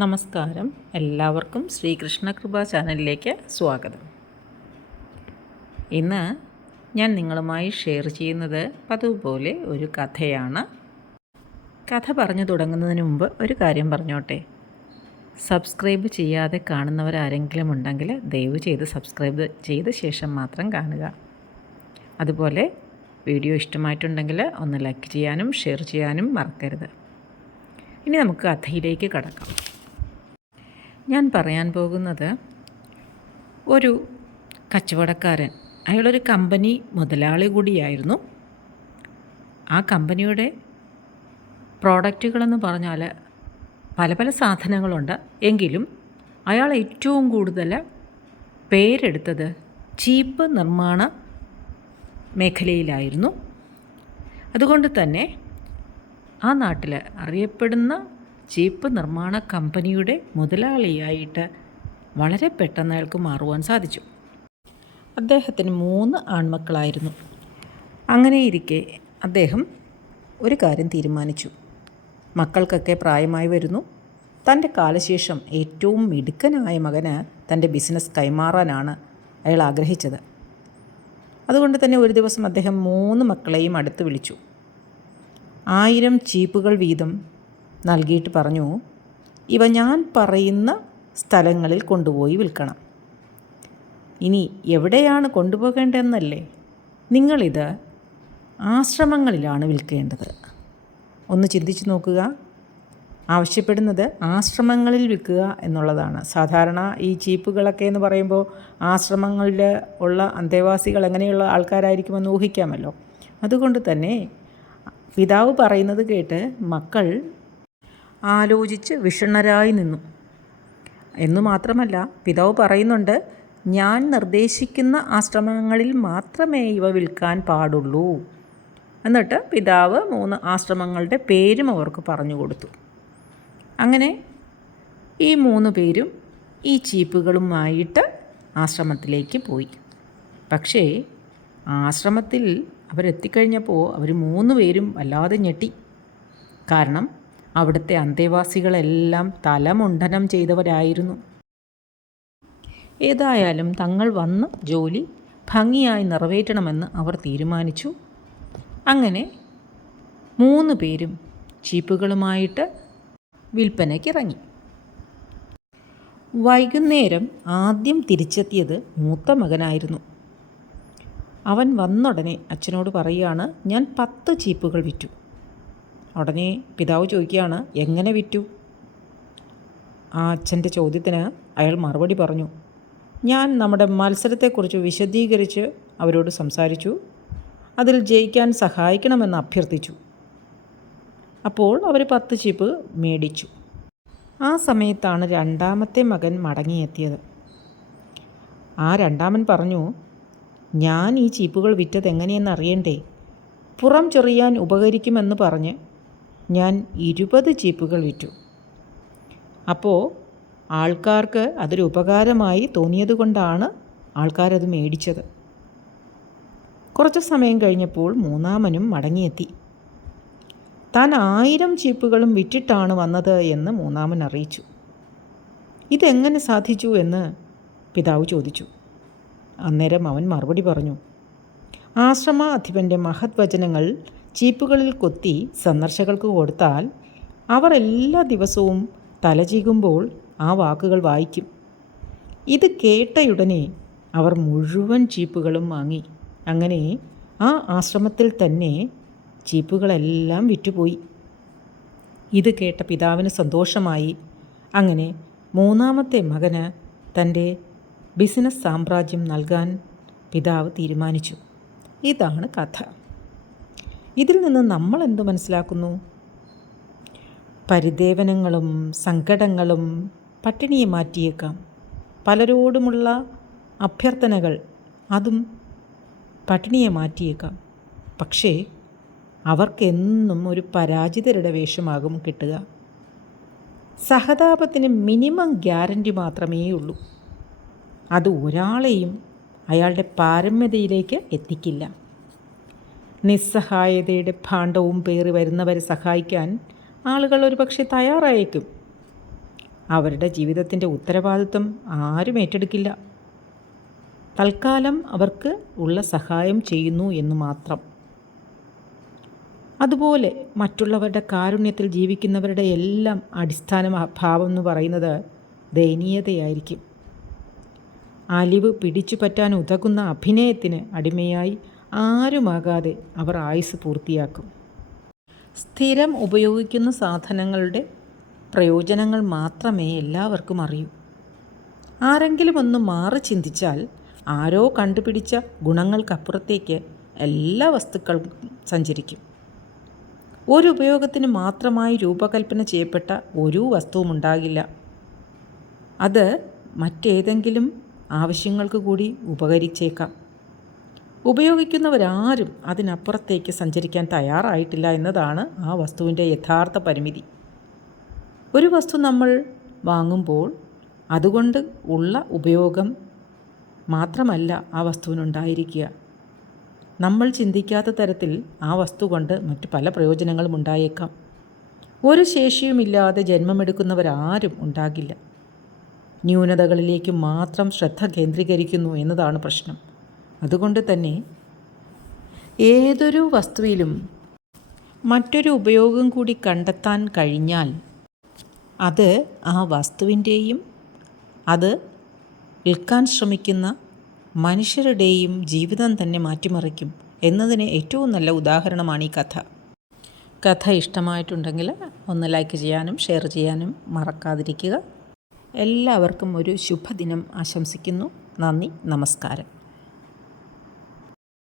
നമസ്കാരം. എല്ലാവർക്കും ശ്രീകൃഷ്ണ കൃപ ചാനലിലേക്ക് സ്വാഗതം. ഇന്ന് ഞാൻ നിങ്ങളുമായി ഷെയർ ചെയ്യുന്നത് പതിവ് പോലെ ഒരു കഥയാണ്. കഥ പറഞ്ഞു തുടങ്ങുന്നതിന് മുമ്പ് ഒരു കാര്യം പറഞ്ഞോട്ടെ. സബ്സ്ക്രൈബ് ചെയ്യാതെ കാണുന്നവരാരെങ്കിലും ഉണ്ടെങ്കിൽ ദയവ് ചെയ്ത് സബ്സ്ക്രൈബ് ചെയ്ത ശേഷം മാത്രം കാണുക. അതുപോലെ വീഡിയോ ഇഷ്ടമായിട്ടുണ്ടെങ്കിൽ ഒന്ന് ലൈക്ക് ചെയ്യാനും ഷെയർ ചെയ്യാനും മറക്കരുത്. ഇനി നമുക്ക് കഥയിലേക്ക് കടക്കാം. ഞാൻ പറയാൻ പോകുന്നത് ഒരു കച്ചവടക്കാരൻ. അയാളൊരു കമ്പനി മുതലാളി കൂടിയായിരുന്നു. ആ കമ്പനിയുടെ പ്രോഡക്റ്റുകളെന്ന് പറഞ്ഞാൽ പല പല സാധനങ്ങളുണ്ട്. എങ്കിലും അയാൾ ഏറ്റവും കൂടുതൽ പേരെടുത്തത് ചീപ്പ് നിർമ്മാണ മേഖലയിലായിരുന്നു. അതുകൊണ്ട് തന്നെ ആ നാട്ടിൽ അറിയപ്പെടുന്ന ചീപ്പ് നിർമ്മാണ കമ്പനിയുടെ മുതലാളിയായിട്ട് വളരെ പെട്ടെന്ന് അയാൾക്ക് മാറുവാൻ സാധിച്ചു. അദ്ദേഹത്തിന് മൂന്ന് ആൺമക്കളായിരുന്നു. അങ്ങനെയിരിക്കെ അദ്ദേഹം ഒരു കാര്യം തീരുമാനിച്ചു. മക്കൾക്കൊക്കെ പ്രായമായി വരുന്നു. തന്റെ കാലശേഷം ഏറ്റവും മിടുക്കനായ മകന് തന്റെ ബിസിനസ് കൈമാറാനാണ് അയാൾ ആഗ്രഹിച്ചത്. അതുകൊണ്ട് തന്നെ ഒരു ദിവസം അദ്ദേഹം മൂന്ന് മക്കളെയും അടുത്ത് വിളിച്ചു. ആയിരം ചീപ്പുകൾ വീതം നൽകിയിട്ട് പറഞ്ഞു ഇവ ഞാൻ പറയുന്ന സ്ഥലങ്ങളിൽ കൊണ്ടുപോയി വിൽക്കണം. ഇനി എവിടെയാണ് കൊണ്ടുപോകേണ്ടതെന്നല്ലേ? നിങ്ങളിത് ആശ്രമങ്ങളിലാണ് വിൽക്കേണ്ടത്. ഒന്ന് ചിന്തിച്ചു നോക്കുക. ആവശ്യപ്പെടുന്നത് ആശ്രമങ്ങളിൽ വിൽക്കുക എന്നുള്ളതാണ്. സാധാരണ ഈ ചീപ്പുകളൊക്കെ എന്ന് പറയുമ്പോൾ ആശ്രമങ്ങളിൽ ഉള്ള അന്തേവാസികൾ എങ്ങനെയുള്ള ആൾക്കാരായിരിക്കുമെന്ന് ഊഹിക്കാമല്ലോ. അതുകൊണ്ട് തന്നെ പിതാവ് പറയുന്നത് കേട്ട് മക്കൾ ആലോചിച്ച് വിഷണ്ണരായി നിന്നു. എന്നു മാത്രമല്ല പിതാവ് പറയുന്നുണ്ട് ഞാൻ നിർദ്ദേശിക്കുന്ന ആശ്രമങ്ങളിൽ മാത്രമേ ഇവ വിൽക്കാൻ പാടുള്ളൂ. എന്നിട്ട് പിതാവ് മൂന്ന് ആശ്രമങ്ങളുടെ പേരും അവർക്ക് പറഞ്ഞു കൊടുത്തു. അങ്ങനെ ഈ മൂന്ന് പേരും ഈ ചീപ്പുകളുമായിട്ട് ആശ്രമത്തിലേക്ക് പോയി. പക്ഷേ ആശ്രമത്തിൽ അവരെത്തിക്കഴിഞ്ഞപ്പോൾ അവർ മൂന്ന് പേരും വല്ലാതെ ഞെട്ടി. കാരണം അവിടുത്തെ അന്തേവാസികളെല്ലാം തലമുണ്ടനം ചെയ്തവരായിരുന്നു. ഏതായാലും തങ്ങൾ വന്ന ജോലി ഭംഗിയായി നിറവേറ്റണമെന്ന് അവർ തീരുമാനിച്ചു. അങ്ങനെ മൂന്ന് പേരും ചീപ്പുകളുമായിട്ട് വിൽപ്പനയ്ക്കിറങ്ങി. വൈകുന്നേരം ആദ്യം തിരിച്ചെത്തിയത് മൂത്ത മകനായിരുന്നു. അവൻ വന്നുടനെ അച്ഛനോട് പറയുകയാണ് ഞാൻ പത്ത് ചീപ്പുകൾ വിറ്റു. ഉടനെ പിതാവ് ചോദിക്കുകയാണ് എങ്ങനെ വിറ്റു? ആ അച്ഛന്റെ ചോദ്യത്തിന് അയാൾ മറുപടി പറഞ്ഞു ഞാൻ നമ്മുടെ മത്സരത്തെക്കുറിച്ച് വിശദീകരിച്ച് അവരോട് സംസാരിച്ചു അതിൽ ജയിക്കാൻ സഹായിക്കണമെന്ന് അഭ്യർത്ഥിച്ചു. അപ്പോൾ അവർ പത്ത് ചീപ്പ് മേടിച്ചു. ആ സമയത്താണ് രണ്ടാമത്തെ മകൻ മടങ്ങിയെത്തിയത്. ആ രണ്ടാമൻ പറഞ്ഞു ഞാൻ ഈ ചീപ്പുകൾ വിറ്റത് എങ്ങനെയെന്ന് അറിയണ്ടേ? പുറം ചൊറിയാൻ ഉപകരിക്കുമെന്ന് പറഞ്ഞ് ഞാൻ ഇരുപത് ചീപ്പുകൾ വിറ്റു. അപ്പോൾ ആൾക്കാർക്ക് അതൊരു ഉപകാരമായി തോന്നിയതുകൊണ്ടാണ് ആൾക്കാരത് മേടിച്ചത്. കുറച്ച് സമയം കഴിഞ്ഞപ്പോൾ മൂന്നാമനും മടങ്ങിയെത്തി. താൻ ആയിരം ചീപ്പുകളും വിറ്റിട്ടാണ് വന്നത് എന്ന് മൂന്നാമൻ അറിയിച്ചു. ഇതെങ്ങനെ സാധിച്ചു എന്ന് പിതാവ് ചോദിച്ചു. അന്നേരം അവൻ മറുപടി പറഞ്ഞു ആശ്രമ അധിപന്റെ മഹത് വചനങ്ങൾ ചീപ്പുകളിൽ കൊത്തി സന്ദർശകർക്ക് കൊടുത്താൽ അവർ എല്ലാ ദിവസവും തലചീകുമ്പോൾ ആ വാക്കുകൾ വായിക്കും. ഇത് കേട്ടയുടനെ അവർ മുഴുവൻ ചീപ്പുകളും വാങ്ങി. അങ്ങനെ ആ ആശ്രമത്തിൽ തന്നെ ചീപ്പുകളെല്ലാം വിറ്റുപോയി. ഇത് കേട്ട പിതാവിന് സന്തോഷമായി. അങ്ങനെ മൂന്നാമത്തെ മകന് തന്റെ ബിസിനസ് സാമ്രാജ്യം നൽകാൻ പിതാവ് തീരുമാനിച്ചു. ഇതാണ് കഥ. ഇതിൽ നിന്ന് നമ്മൾ എന്തു മനസ്സിലാക്കുന്നു? പരിദേവനങ്ങളും സങ്കടങ്ങളും പട്ടിണിയെ മാറ്റിയേക്കാം. പലരോടുമുള്ള അഭ്യർത്ഥനകൾ അതും പട്ടിണിയെ മാറ്റിയേക്കാം. പക്ഷേ അവർക്കെന്നും ഒരു പരാജിതരുടെ വേഷമാകും കിട്ടുക. സഹതാപത്തിന് മിനിമം ഗ്യാരന്റി മാത്രമേ ഉള്ളൂ. അത് ഒരാളെയും അയാളുടെ പാരമ്യതയിലേക്ക് എത്തിക്കില്ല. നിസ്സഹായതയുടെ ഭാണ്ഡവും പേറി വരുന്നവരെ സഹായിക്കാൻ ആളുകൾ ഒരുപക്ഷെ തയ്യാറായേക്കും. അവരുടെ ജീവിതത്തിന്റെ ഉത്തരവാദിത്വം ആരും ഏറ്റെടുക്കില്ല. തൽക്കാലം അവർക്ക് ഉള്ള സഹായം ചെയ്യുന്നു എന്ന് മാത്രം. അതുപോലെ മറ്റുള്ളവരുടെ കാരുണ്യത്തിൽ ജീവിക്കുന്നവരുടെ എല്ലാം അടിസ്ഥാന ഭാവം എന്ന് പറയുന്നത് ദയനീയതയായിരിക്കും. അലിവ് പിടിച്ചു പറ്റാൻ ഉതകുന്ന അഭിനയത്തിന് അടിമയായി ആരുമാകാതെ അവർ ആയുസ് പൂർത്തിയാക്കും. സ്ഥിരം ഉപയോഗിക്കുന്ന സാധനങ്ങളുടെ പ്രയോജനങ്ങൾ മാത്രമേ എല്ലാവർക്കും അറിയൂ. ആരെങ്കിലും ഒന്ന് മാറി ചിന്തിച്ചാൽ ആരോ കണ്ടുപിടിച്ച ഗുണങ്ങൾക്കപ്പുറത്തേക്ക് എല്ലാ വസ്തുക്കളും സഞ്ചരിക്കും. ഒരു ഉപയോഗത്തിന് മാത്രമായി രൂപകൽപ്പന ചെയ്യപ്പെട്ട ഒരു വസ്തുവും ഉണ്ടാകില്ല. അത് മറ്റേതെങ്കിലും ആവശ്യങ്ങൾക്ക് കൂടി ഉപകരിച്ചേക്കാം. ഉപയോഗിക്കുന്നവരാരും അതിനപ്പുറത്തേക്ക് സഞ്ചരിക്കാൻ തയ്യാറായിട്ടില്ല എന്നതാണ് ആ വസ്തുവിന്റെ യഥാർത്ഥ പരിമിതി. ഒരു വസ്തു നമ്മൾ വാങ്ങുമ്പോൾ അതുകൊണ്ട് ഉള്ള ഉപയോഗം മാത്രമല്ല ആ വസ്തുവിനുണ്ടായിരിക്കുക. നമ്മൾ ചിന്തിക്കാത്ത തരത്തിൽ ആ വസ്തു കൊണ്ട് മറ്റു പല പ്രയോജനങ്ങളും ഉണ്ടായേക്കാം. ഒരു ശേഷിയുമില്ലാതെ ജന്മമെടുക്കുന്നവരാരും ഉണ്ടാകില്ല. ന്യൂനതകളിലേക്ക് മാത്രം ശ്രദ്ധ കേന്ദ്രീകരിക്കുന്നു എന്നതാണ് പ്രശ്നം. അതുകൊണ്ട് തന്നെ ഏതൊരു വസ്തുവിലും മറ്റൊരു ഉപയോഗം കൂടി കണ്ടെത്താൻ കഴിഞ്ഞാൽ അത് ആ വസ്തുവിന്റെയും അത് വിൽക്കാൻ ശ്രമിക്കുന്ന മനുഷ്യരുടെയും ജീവിതം തന്നെ മാറ്റിമറിക്കും എന്നതിന് ഏറ്റവും നല്ല ഉദാഹരണമാണ് ഈ കഥ. കഥ ഇഷ്ടമായിട്ടുണ്ടെങ്കിൽ ഒന്ന് ലൈക്ക് ചെയ്യാനും ഷെയർ ചെയ്യാനും മറക്കാതിരിക്കുക. എല്ലാവർക്കും ഒരു ശുഭദിനം ആശംസിക്കുന്നു. നന്ദി നമസ്കാരം.